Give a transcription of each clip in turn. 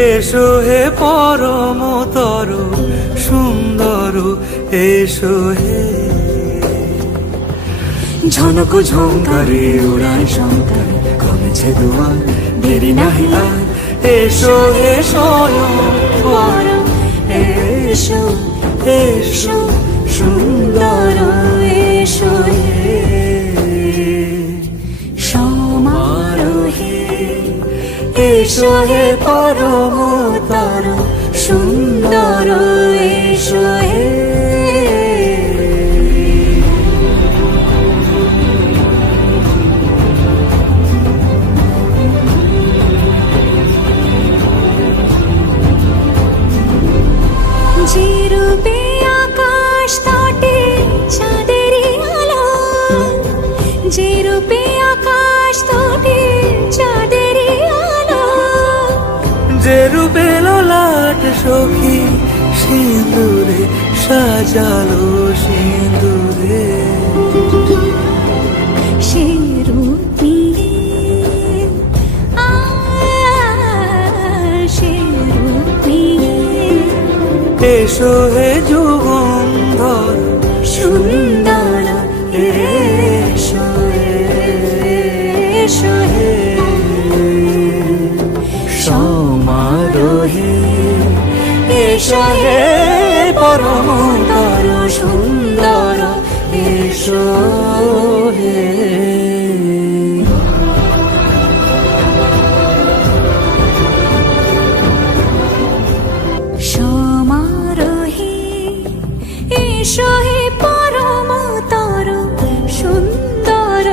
এসো হে পরমতর সুন্দর, এসো হে। ঝনক ঝঙ্কারে উড়ায় শঙ্কর, কমেছে দুয়ার, দেরি নাহি আর। এসো হে স্বয়ং বর, এসো এসো সুন্দর, এসো হে সমারোহে। এসো হে পরমতর সুন্দর, এসো হে। যে রূপে আকাশ তটে চাঁদেরই আলো, যে রূপে আকাশ তটে চাঁদেরই আলো, যে রূপে ললাট সখী সিঁদুরে সাজালো সিঁদুরে। সে রূপ নিয়ে সে রূপ নিয়ে এসো হে যুগন্ধর সুন্দর, এসো এসো হে সমারোহে। এসো হে পরমতর সুন্দর, এসো হে। এসো হে পরমতর সুন্দর,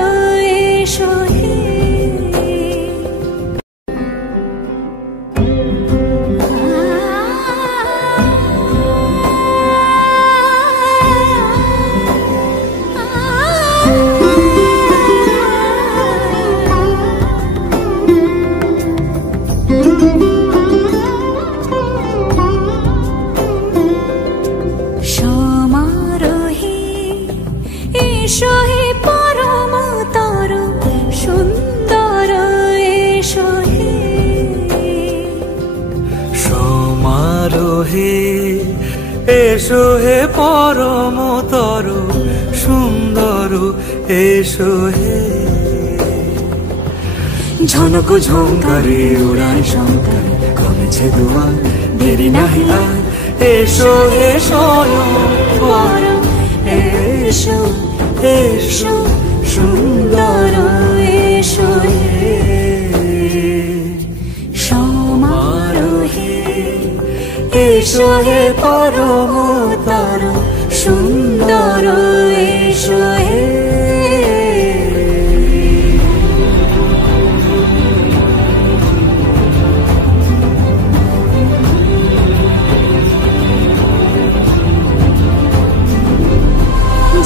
এসো হে। এসো হে পরমতর সুন্দর, এসো হে সমারোহে। এসো হে পরমতর সুন্দর, এসো হে। ঝনক ঝঙ্কারে উড়ায় শঙ্কর, কমেছে দুয়ার, দেরি নাহি আর। এসো হে স্বয়ং বর, এসো এসো সুন্দর, এসো হে সমারোহে। এসো হে পরমতর সুন্দর, এসো হে।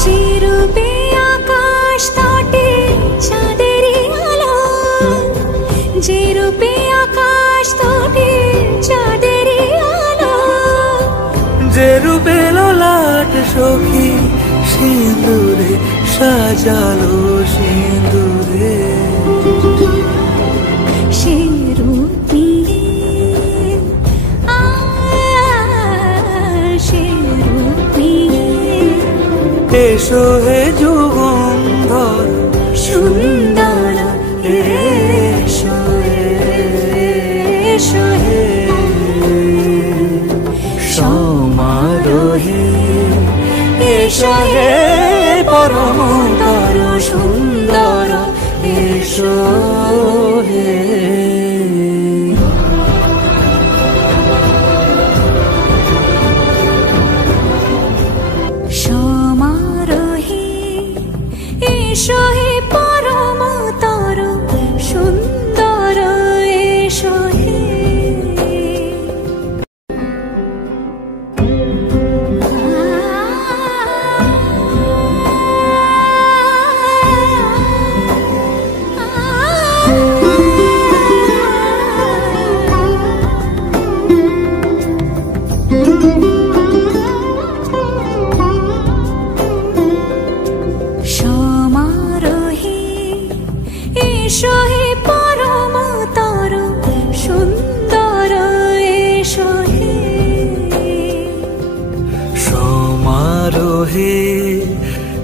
যে রূপে আকাশ তটে চাঁদেরই আলো, যে রূপে আকাশ তটে চাঁদেরই আলো, যে রূপে ললাট সখী সিঁদুরে সাজালো সিঁদুরে। সে রূপ নিয়ে সে রূপ নিয়ে এসো হে যুগন্ধর সুন্দর, এসো এসো হে সমারোহে। এসো হে পরমতর সুন্দর, এসো হে। এসো হে পরমতর সুন্দর, এসো হে।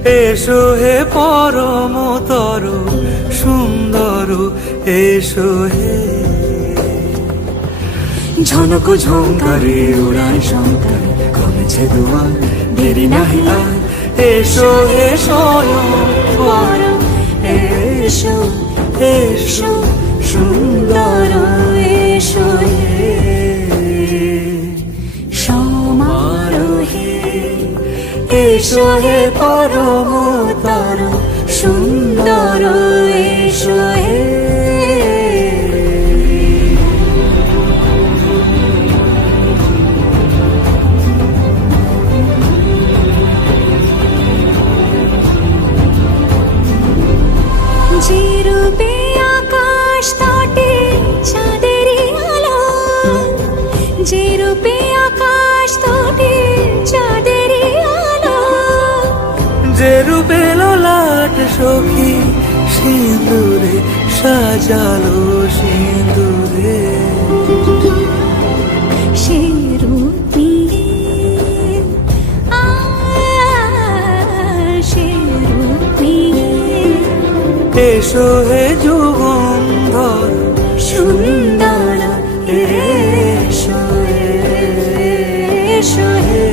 এসো হে পরমতর সুন্দর এসো হে। ঝনক ঝঙ্কারে উড়ায় শঙ্কর কমেছে দুয়ার দেরি নাহি আর। এসো হে স্বয়ং বর এসো এসো সুন্দর এসো হে। সমারোহে এসো হে পরমতর সুন্দর এসো হে। যে রূপে আকাশ তটে চাঁদেরই আলো, যে রূপে আকাশ তটে চাঁদেরই আলো, যে রূপে ললাট সখী সিঁদুরে সাজালো সিঁদুরে। সে রূপ নিয়ে সে রূপ নিয়ে এসো হে যুগন্ধর সুন্দর এসো এসো হে।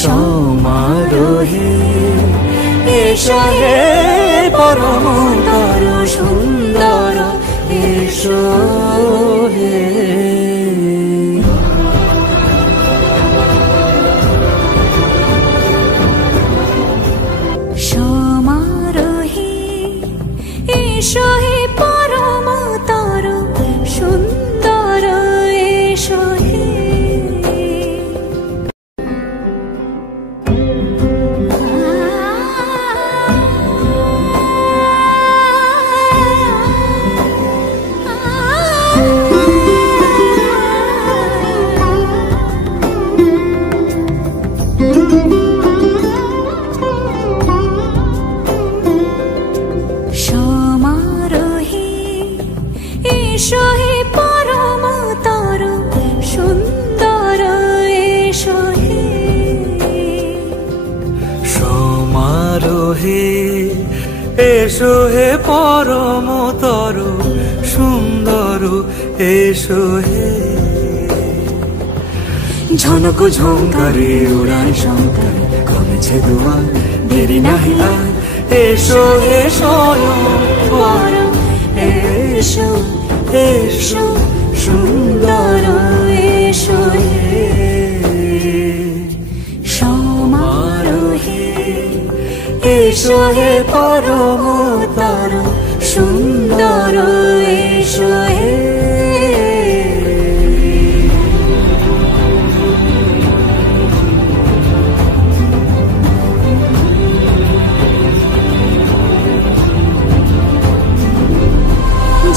সমারোহে এসো হে পরমতর সুন্দর এসো হে। এসো হে পরমতর সুন্দর এসো হে। এসো হে পরমতর সুন্দর এসো হে। সমারোহে এসো হে পরমতর সুন্দর এসো হে। ঝনক ঝঙ্কারে উড়ায় শঙ্কর কমেছে দুয়ার দেরি নাহি আর। এসো হে স্বয়ং বর এসো এসো সুন্দর এসো হে। সমারোহে এসো হে পরমতর সুন্দর এসো হে।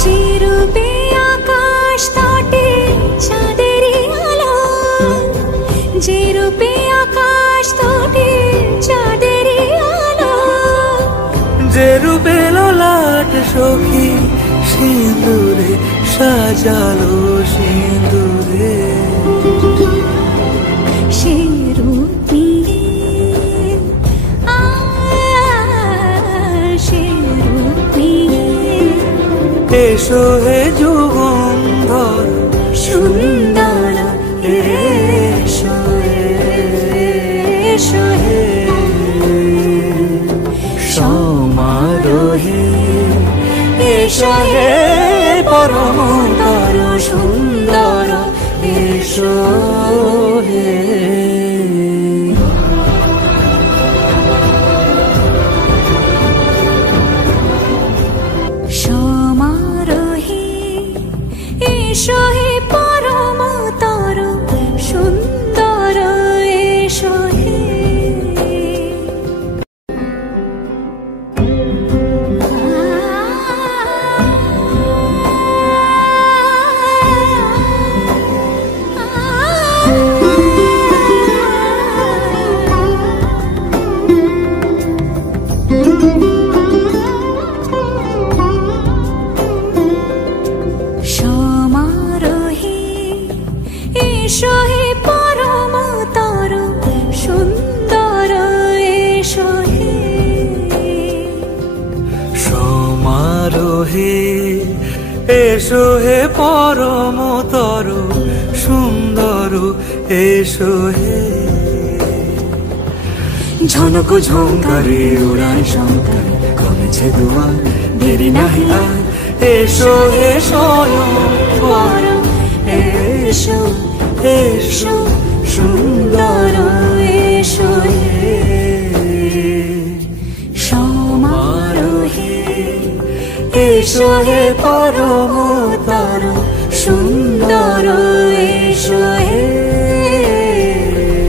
যে রূপে আকাশ তটে চাঁদেরই আলো, যে রূপে আকাশ তটে চাঁদেরই আলো, যে রূপে ললাট সখী সিঁদুরে সাজালো সিঁদুরে। সে রূপ নিয়ে সে রূপ নিয়ে এসো হে যুগন্ধর সুন্দর এসো এসো হে। সমারোহে এসো হে পরমতর সুন্দর এসো হে। এসো হে পরমতর সুন্দর এসো হে। এসো হে পরমতর সুন্দর হে এসো হে পরমতর সুন্দর এসো হে। ঝনক ঝঙ্কারে উড়ায় শঙ্কার কমেছে দুয়ার দেরি নাহি আর এসো হে স্বয়ংবর এসো এসো সুন্দর এসো হে সমারোহে এসো হে পরমতর সুন্দর এসো